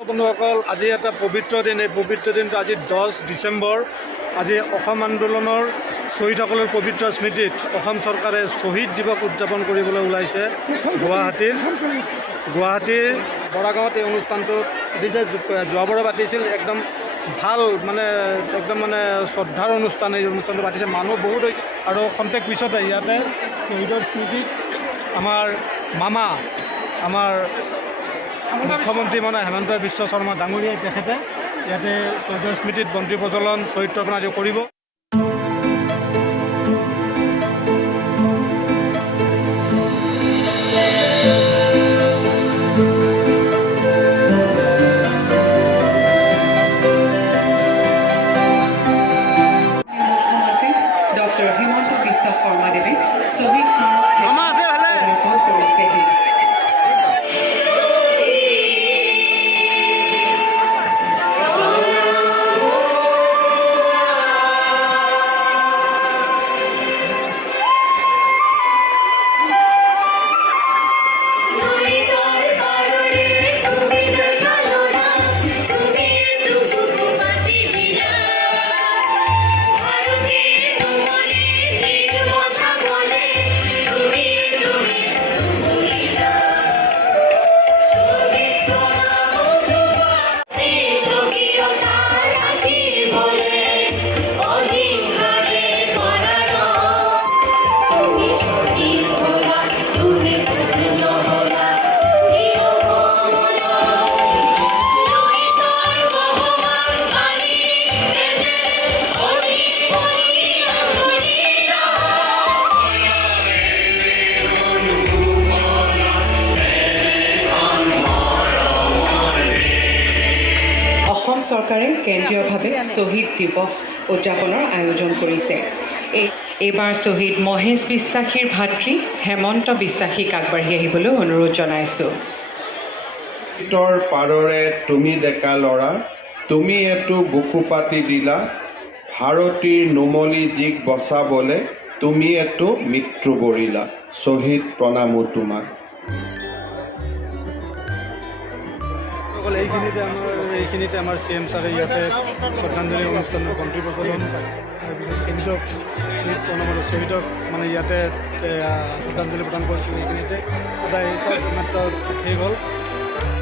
বন্ধুসকল, আজি এটা পবিত্ৰ দিন। এই পবিত্ৰ দিনটো আজি 10 ডিচেম্বৰ। আজি অসম আন্দোলনৰ শ্বহীদসকলৰ পবিত্ৰ স্মৃতিত অসম চৰকাৰে শ্বহীদ দিৱস উদযাপন কৰিবলৈ ওলাইছে। গুৱাহাটীৰ বৰাগাঁৱত এই অনুষ্ঠানটো পাতিছে। যোৱাবাৰো পাতিছিল। একদম ভাল একদম শ্ৰদ্ধাৰ অনুষ্ঠান। এই অনুষ্ঠানটো পাতিছে, মানুহ বহুত হৈছে আৰু খন্তেক পিছতে ইয়াতে শ্বহীদৰ স্মৃতিত আমাৰ মামা, আমাৰ মুখ্যমন্ত্ৰী হেমন্ত বিশ্ব শৰ্মা ডাঙৰীয়াই তেখেতে ইয়াতে শ্বহীদৰ স্মৃতিত বন্তি প্ৰজ্বলন শ্বহীদ তৰ্পণ আদি কৰিব। মুখ্যমন্ত্ৰী ডক্টৰ হিমন্ত বিশ্ব শৰ্মাদেৱে শ্বহীদ অৰ্পণ কৰিছেহি। অসম চৰকাৰে কেন্দ্ৰীয়ভাৱে শ্বহীদ দিৱস উদযাপনৰ আয়োজন কৰিছে। এইবাৰ শ্বহীদ মহেশ বিশ্বাসীৰ ভাতৃ হেমন্ত বিশ্বাসীক আগবাঢ়ি আহিবলৈ অনুৰোধ জনাইছোঁ। ৰ পাৰৰে তুমি ডেকা ল'ৰা, তুমি এটো বুকু পাতি দিলা, ভাৰতীৰ নুমলী জীক বচাবলে তুমি এটো মৃত্যু বৰিলা। শ্বহীদ প্ৰণামো তোমাক। এইখিনিতে আমাৰ CM ছাৰে ইয়াতে শ্ৰদ্ধাঞ্জলি অনুষ্ঠানৰ বন্তি প্ৰজ্বলন তাৰপিছত শ্বহীদক ইয়াতে শ্ৰদ্ধাঞ্জলি প্ৰদান কৰিছিল। এইখিনিতে সদায় মাত্ৰ শেষ হ'ল।